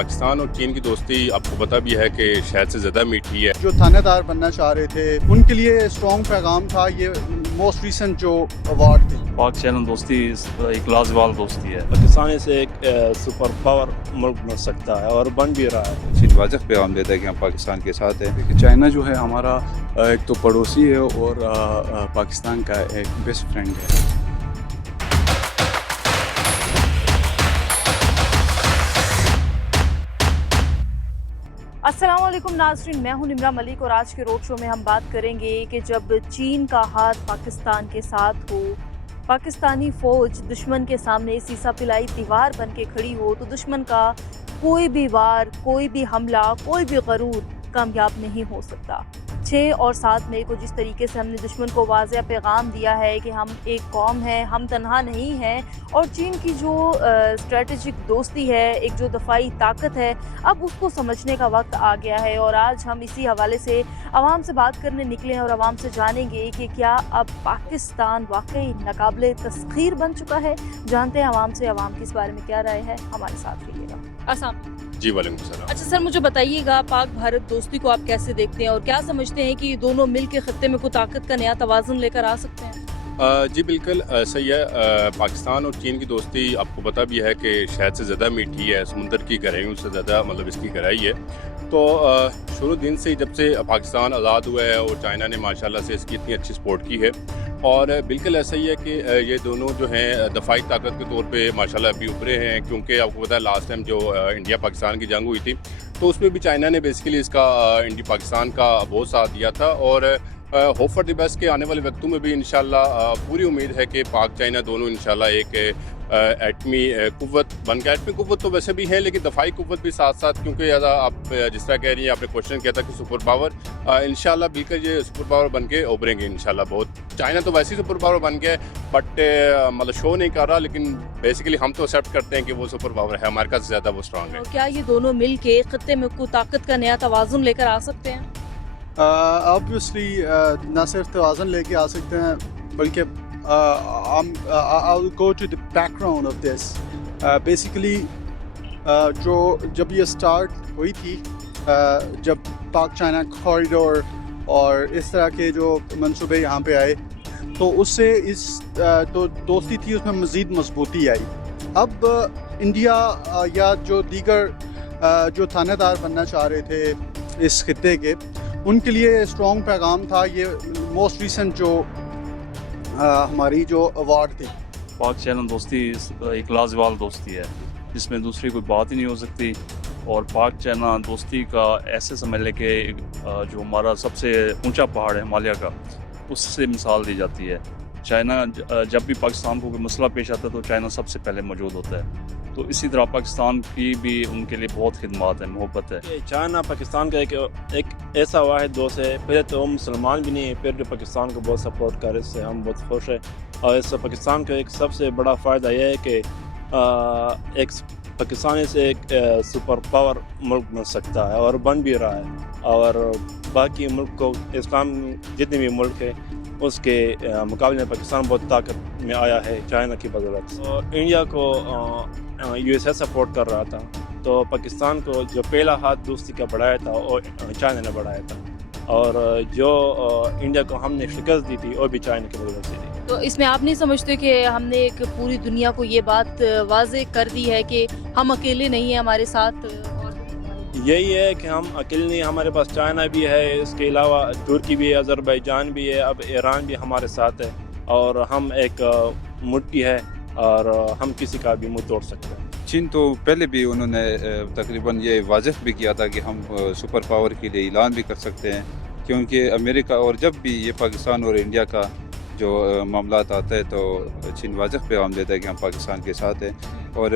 پاکستان اور چین کی دوستی آپ کو پتہ بھی ہے کہ شاید سے زیادہ میٹھی ہے. جو تھانے دار بننا چاہ رہے تھے ان کے لیے اسٹرانگ پیغام تھا. یہ موسٹ ریسنٹ جو ایوارڈ تھے. پاک چین دوستی ایک لازوال دوستی ہے. پاکستان سے ایک سپر پاور ملک بن سکتا ہے اور بن بھی رہا ہے. چین واضح پیغام دیتا ہے کہ ہم پاکستان کے ساتھ ہیں. چائنا جو ہے ہمارا ایک تو پڑوسی ہے اور پاکستان کا ایک بیسٹ فرینڈ ہے. السلام علیکم ناظرین، میں ہوں نمرہ ملک اور آج کے روڈ شو میں ہم بات کریں گے کہ جب چین کا ہاتھ پاکستان کے ساتھ ہو، پاکستانی فوج دشمن کے سامنے سیسا پلائی دیوار بن کے کھڑی ہو تو دشمن کا کوئی بھی وار، کوئی بھی حملہ، کوئی بھی غرور کامیاب نہیں ہو سکتا. 6 اور 7 مئی کو جس طریقے سے ہم نے دشمن کو واضح پیغام دیا ہے کہ ہم ایک قوم ہیں، ہم تنہا نہیں ہیں، اور چین کی جو اسٹریٹجک دوستی ہے، ایک جو دفاعی طاقت ہے، اب اس کو سمجھنے کا وقت آ گیا ہے. اور آج ہم اسی حوالے سے عوام سے بات کرنے نکلے ہیں اور عوام سے جانیں گے کہ کیا اب پاکستان واقعی ناقابل تسخیر بن چکا ہے. جانتے ہیں عوام سے، عوام کی اس بارے میں کیا رائے ہے. ہمارے ساتھ رہیے گا. السلام. جی وعلیکم السلام. اچھا سر، مجھے بتائیے گا پاک بھارت دوستی کو آپ کیسے دیکھتے ہیں اور کیا سمجھتے ہیں کہ یہ دونوں مل کے خطے میں کوئی طاقت کا نیا توازن لے کر آ سکتے ہیں؟ جی بالکل صحیح ہے. پاکستان اور چین کی دوستی آپ کو پتہ بھی ہے کہ شاید سے زیادہ میٹھی ہے. سمندر کی گہرائیوں سے زیادہ اس کی گہرائی ہے. تو شروع دن سے جب سے پاکستان آزاد ہوا ہے اور چائنا نے ماشاءاللہ سے اس کی اتنی اچھی سپورٹ کی ہے، اور بالکل ایسا ہی ہے کہ یہ دونوں جو ہیں دفاعی طاقت کے طور پہ ماشاءاللہ ابھی ابھرے ہیں. کیونکہ آپ کو پتہ ہے لاسٹ ٹائم جو انڈیا پاکستان کی جنگ ہوئی تھی تو اس میں بھی چائنا نے بیسیکلی اس کا انڈیا پاکستان کا بہت ساتھ دیا تھا. اور ہوپ فار دی بیسٹ کے آنے والے وقتوں میں بھی انشاءاللہ پوری امید ہے کہ پاک چائنا دونوں انشاءاللہ ایک ایٹمی قوت بن کے، ایٹمی قوت تو ویسے بھی ہے لیکن دفاعی قوت بھی ساتھ ساتھ، کیونکہ آپ جس طرح کہہ رہی ہیں، آپ نے کوشچن کیا تھا کہ سپر پاور، انشاءاللہ بالکل یہ سپر پاور بن کے ابھریں گے انشاءاللہ. بہت چائنا تو ویسے ہی سپر پاور بن گیا ہے بٹ شو نہیں کر رہا، لیکن بیسیکلی ہم تو ایکسیپٹ کرتے ہیں کہ وہ سپر پاور ہے، امریکہ سے زیادہ وہ اسٹرانگ ہے. کیا یہ دونوں مل کے خطے میں کوئی طاقت کا نیا توازن لے کر آ سکتے ہیں؟ آبویسلی نہ صرف توازن لے کے آ سکتے ہیں بلکہ I'll go to the background of this. Basically جب یہ اسٹارٹ ہوئی تھی، جب پاک چائنا کوریڈور اور اس طرح کے جو منصوبے یہاں پہ آئے تو اس سے تو دوستی تھی اس میں مزید مضبوطی آئی. اب انڈیا یا جو دیگر جو تھانے دار بننا چاہ رہے تھے اس خطے کے، ان کے لیے اسٹرانگ پیغام تھا. یہ موسٹ ریسنٹ جو ہماری جو ایوارڈ تھی. پاک چین دوستی ایک لازوال دوستی ہے جس میں دوسری کوئی بات ہی نہیں ہو سکتی. اور پاک چائنا دوستی کا ایسے سمجھ لے کہ جو ہمارا سب سے اونچا پہاڑ ہے ہمالیہ کا، اس سے مثال دی جاتی ہے. چائنا جب بھی پاکستان کو کوئی مسئلہ پیش آتا ہے تو چائنا سب سے پہلے موجود ہوتا ہے. تو اسی طرح پاکستان کی بھی ان کے لیے بہت خدمات ہیں، محبت ہے. چائنا پاکستان کا ایک ایسا واحد دوست ہے. پہلے تو ہم مسلمان بھی نہیں ہیں، پھر جو پاکستان کو بہت سپورٹ کر رہے، اس سے ہم بہت خوش ہیں. اور اس سے پاکستان کا ایک سب سے بڑا فائدہ یہ ہے کہ ایک پاکستان سے ایک سپر پاور ملک بن سکتا ہے اور بن بھی رہا ہے. اور باقی ملک کو، اسلام جتنے بھی ملک ہیں اس کے مقابلے میں پاکستان بہت طاقت میں آیا ہے چائنا کی بدولت. تو انڈیا کو یو ایس اے سپورٹ کر رہا تھا، تو پاکستان کو جو پہلا ہاتھ دوستی کا بڑھایا تھا وہ چائنا نے بڑھایا تھا. اور جو انڈیا کو ہم نے شکست دی تھی وہ بھی چائنا کی بدولت سے دی. تو اس میں آپ نہیں سمجھتے کہ ہم نے ایک پوری دنیا کو یہ بات واضح کر دی ہے کہ ہم اکیلے نہیں ہیں، ہمارے ساتھ یہی ہے کہ ہم اکیلے نہیں، ہمارے پاس چائنا بھی ہے، اس کے علاوہ ترکی بھی ہے، آذربائیجان بھی ہے، اب ایران بھی ہمارے ساتھ ہے. اور ہم ایک مٹھی ہے اور ہم کسی کا بھی منہ توڑ سکتے ہیں. چین تو پہلے بھی انہوں نے تقریباً یہ واضح بھی کیا تھا کہ ہم سپر پاور کے لیے اعلان بھی کر سکتے ہیں، کیونکہ امریکہ اور جب بھی یہ پاکستان اور انڈیا کا جو معاملات آتے ہیں تو چین واضح پیغام دیتا ہے کہ ہم پاکستان کے ساتھ ہیں. اور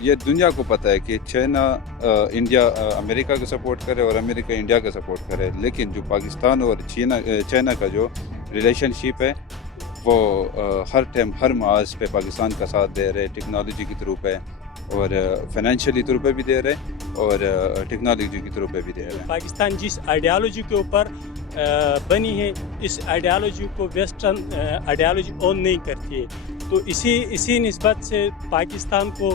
یہ دنیا کو پتہ ہے کہ چائنا انڈیا امریکہ کو سپورٹ کرے اور امریکہ انڈیا کا سپورٹ کرے، لیکن جو پاکستان اور چائنا کا جو ریلیشن شپ ہے وہ ہر ٹائم ہر محاذ پہ پاکستان کا ساتھ دے رہے. ٹیکنالوجی کے طرف پہ اور فائنینشلی طور پہ بھی دے رہے اور ٹیکنالوجی کے طور پہ بھی دے رہے. پاکستان جس آئیڈیالوجی کے اوپر بنی ہے، اس آئیڈیالوجی کو ویسٹرن آئیڈیالوجی اون نہیں کرتی ہے. تو اسی نسبت سے پاکستان کو